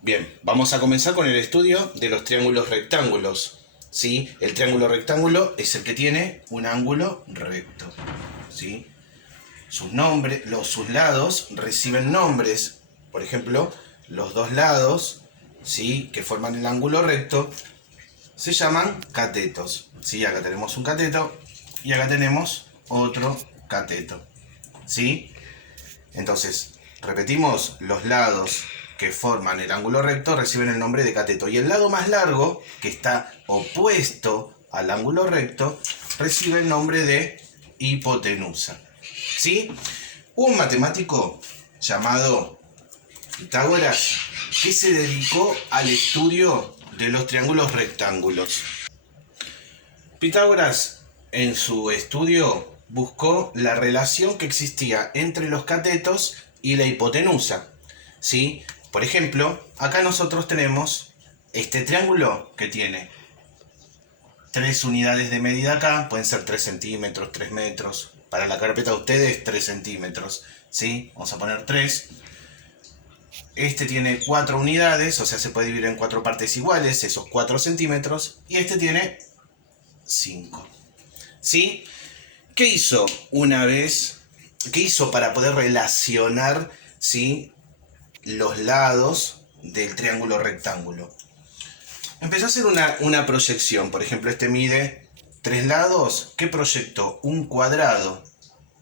Bien, vamos a comenzar con el estudio de los triángulos rectángulos. ¿Sí? El triángulo rectángulo es el que tiene un ángulo recto. ¿Sí? Sus lados reciben nombres. Por ejemplo, los dos lados, ¿sí?, que forman el ángulo recto se llaman catetos. ¿Sí? Acá tenemos un cateto y acá tenemos otro cateto. ¿Sí? Entonces, repetimos, los lados que forman el ángulo recto reciben el nombre de cateto. Y el lado más largo, que está opuesto al ángulo recto, recibe el nombre de hipotenusa. ¿Sí? Hubo un matemático llamado Pitágoras que se dedicó al estudio de los triángulos rectángulos. Pitágoras, en su estudio, buscó la relación que existía entre los catetos y la hipotenusa. ¿Sí? Por ejemplo, acá nosotros tenemos este triángulo que tiene 3 unidades de medida acá, pueden ser 3 centímetros, 3 metros. Para la carpeta de ustedes, 3 centímetros. ¿Sí? Vamos a poner 3. Este tiene 4 unidades, o sea, se puede dividir en 4 partes iguales, esos 4 centímetros. Y este tiene 5. ¿Sí? ¿Qué hizo una vez? ¿Qué hizo para poder relacionar, ¿sí?, los lados del triángulo rectángulo? Empezó a hacer una proyección. Por ejemplo, este mide 3 lados. ¿Qué proyectó? Un cuadrado.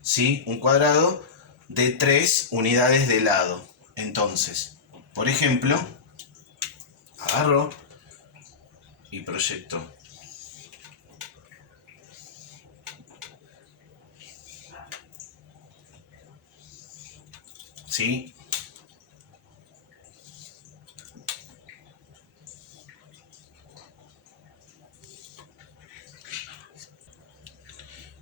¿Sí? Un cuadrado de 3 unidades de lado. Entonces, por ejemplo, agarro y proyecto ¿sí?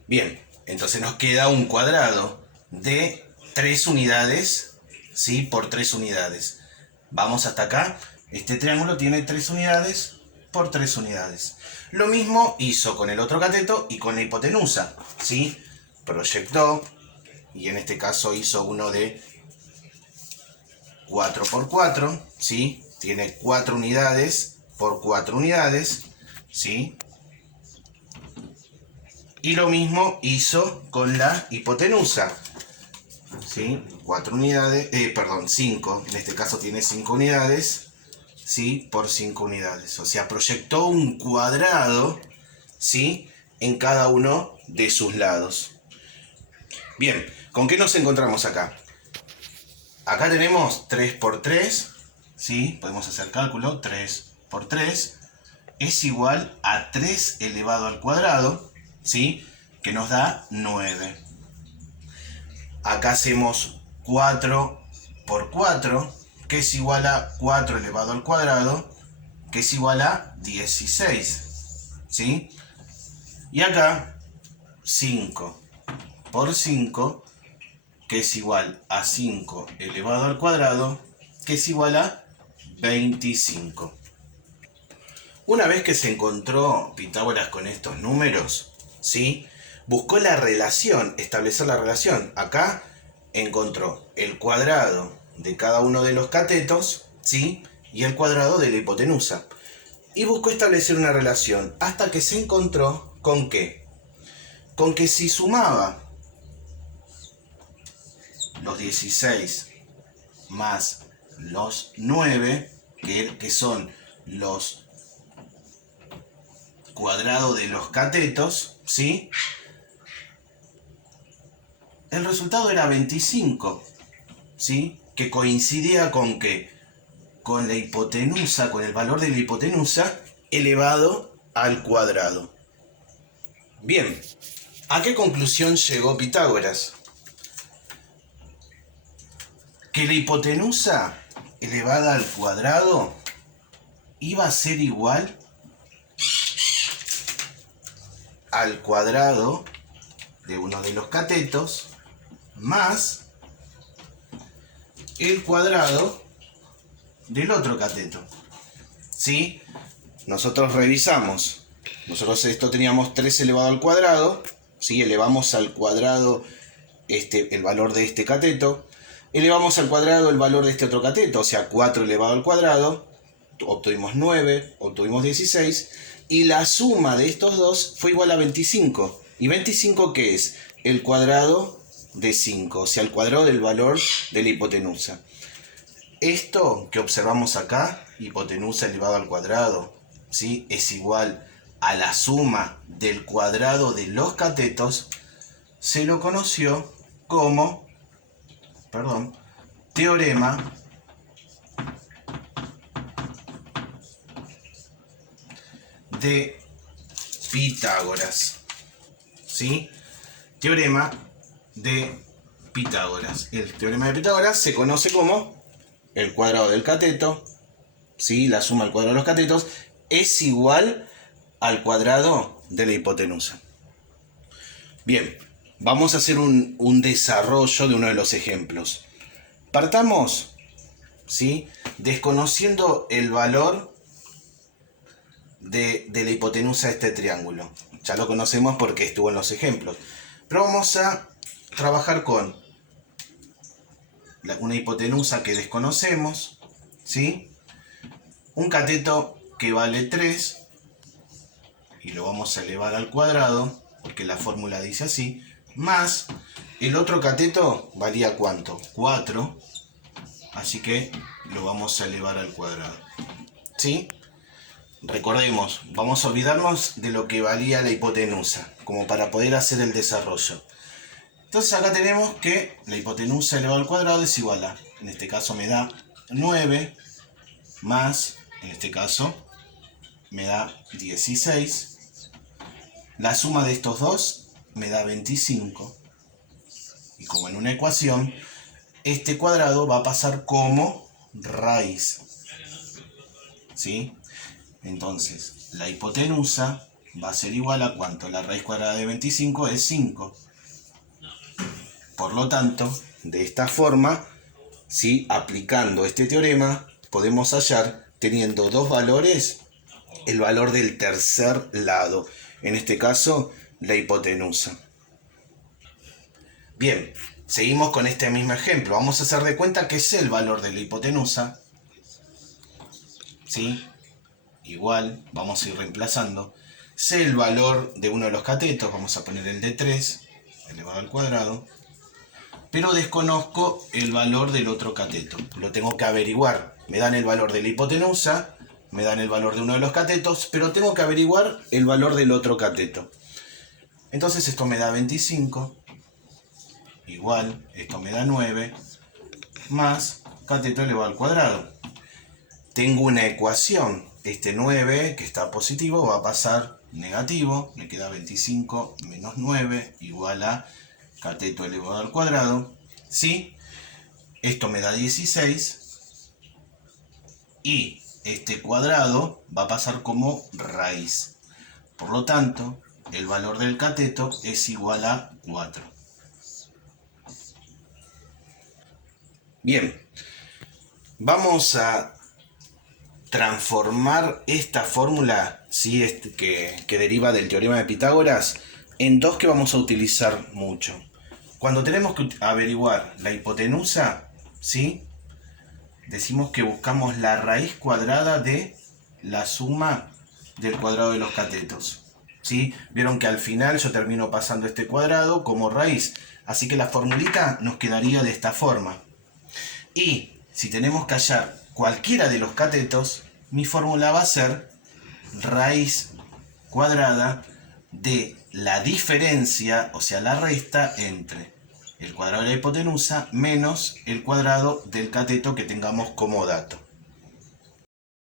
Bien, entonces nos queda un cuadrado de 3 unidades, ¿sí?, por 3 unidades. Vamos hasta acá. Este triángulo tiene 3 unidades por 3 unidades. Lo mismo hizo con el otro cateto y con la hipotenusa, ¿sí? Proyectó, y en este caso hizo uno de 4 por 4, ¿sí? Tiene 4 unidades por 4 unidades, ¿sí? Y lo mismo hizo con la hipotenusa, ¿sí? 4 unidades, 5, en este caso tiene 5 unidades, ¿sí?, por 5 unidades. O sea, proyectó un cuadrado, ¿sí?, en cada uno de sus lados. Bien, ¿con qué nos encontramos acá? Acá tenemos 3 por 3, ¿sí? Podemos hacer cálculo, 3 por 3 es igual a 3 elevado al cuadrado, ¿sí?, que nos da 9. Acá hacemos 4 por 4, que es igual a 4 elevado al cuadrado, que es igual a 16. ¿Sí? Y acá 5 por 5, que es igual a 5 elevado al cuadrado, que es igual a 25. Una vez que se encontró Pitágoras con estos números, ¿sí?, buscó la relación, establecer la relación. Acá encontró el cuadrado de cada uno de los catetos, ¿sí?, y el cuadrado de la hipotenusa. Y buscó establecer una relación hasta que se encontró con ¿qué? Con que si sumaba los 16 más los 9, que son los cuadrados de los catetos, ¿sí?, el resultado era 25, ¿sí?, que coincidía con ¿qué? Con la hipotenusa, con el valor de la hipotenusa elevado al cuadrado. Bien, ¿a qué conclusión llegó Pitágoras? Que la hipotenusa elevada al cuadrado iba a ser igual al cuadrado de uno de los catetos más el cuadrado del otro cateto. ¿Sí? Nosotros revisamos. Nosotros esto teníamos 3 elevado al cuadrado, ¿sí? Elevamos al cuadrado el valor de este cateto. Elevamos al cuadrado el valor de este otro cateto, o sea, 4 elevado al cuadrado, obtuvimos 9, obtuvimos 16, y la suma de estos dos fue igual a 25. ¿Y 25 qué es? El cuadrado de 5, o sea, el cuadrado del valor de la hipotenusa. Esto que observamos acá, hipotenusa elevado al cuadrado, ¿sí?, es igual a la suma del cuadrado de los catetos, se lo conoció como, teorema de Pitágoras. ¿Sí? Teorema de Pitágoras. El teorema de Pitágoras se conoce como el cuadrado del cateto, ¿sí?, la suma del cuadrado de los catetos, es igual al cuadrado de la hipotenusa. Bien, vamos a hacer un desarrollo de uno de los ejemplos. Partamos, ¿sí?, desconociendo el valor de la hipotenusa de este triángulo. Ya lo conocemos porque estuvo en los ejemplos. Pero vamos a trabajar con una hipotenusa que desconocemos, ¿sí?, un cateto que vale 3, y lo vamos a elevar al cuadrado, porque la fórmula dice así, más el otro cateto valía ¿cuánto? 4, así que lo vamos a elevar al cuadrado. ¿Sí? Recordemos, vamos a olvidarnos de lo que valía la hipotenusa, como para poder hacer el desarrollo. Entonces acá tenemos que la hipotenusa elevado al cuadrado es igual a, en este caso me da 9, más, en este caso, me da 16. La suma de estos dos me da 25. Y como en una ecuación, este cuadrado va a pasar como raíz. ¿Sí? Entonces, la hipotenusa va a ser igual a ¿cuánto? La raíz cuadrada de 25 es 5. Por lo tanto, de esta forma, ¿sí?, aplicando este teorema, podemos hallar, teniendo dos valores, el valor del tercer lado. En este caso, la hipotenusa. Bien, seguimos con este mismo ejemplo. Vamos a hacer de cuenta que es el valor de la hipotenusa. ¿Sí? Igual, vamos a ir reemplazando. Sé el valor de uno de los catetos, vamos a poner el de 3, elevado al cuadrado. Pero desconozco el valor del otro cateto. Lo tengo que averiguar. Me dan el valor de la hipotenusa, me dan el valor de uno de los catetos, pero tengo que averiguar el valor del otro cateto. Entonces esto me da 25, igual, esto me da 9, más cateto elevado al cuadrado. Tengo una ecuación. Este 9, que está positivo, va a pasar negativo. Me queda 25 menos 9, igual a cateto elevado al cuadrado. ¿Sí? Esto me da 16. Y este cuadrado va a pasar como raíz. Por lo tanto, el valor del cateto es igual a 4. Bien, vamos a transformar esta fórmula, ¿sí?, que deriva del teorema de Pitágoras, en dos que vamos a utilizar mucho. Cuando tenemos que averiguar la hipotenusa, ¿sí?, decimos que buscamos la raíz cuadrada de la suma del cuadrado de los catetos. ¿Sí? Vieron que al final yo termino pasando este cuadrado como raíz. Así que la formulita nos quedaría de esta forma. Y si tenemos que hallar cualquiera de los catetos, mi fórmula va a ser raíz cuadrada de la diferencia, o sea, la resta entre el cuadrado de la hipotenusa menos el cuadrado del cateto que tengamos como dato.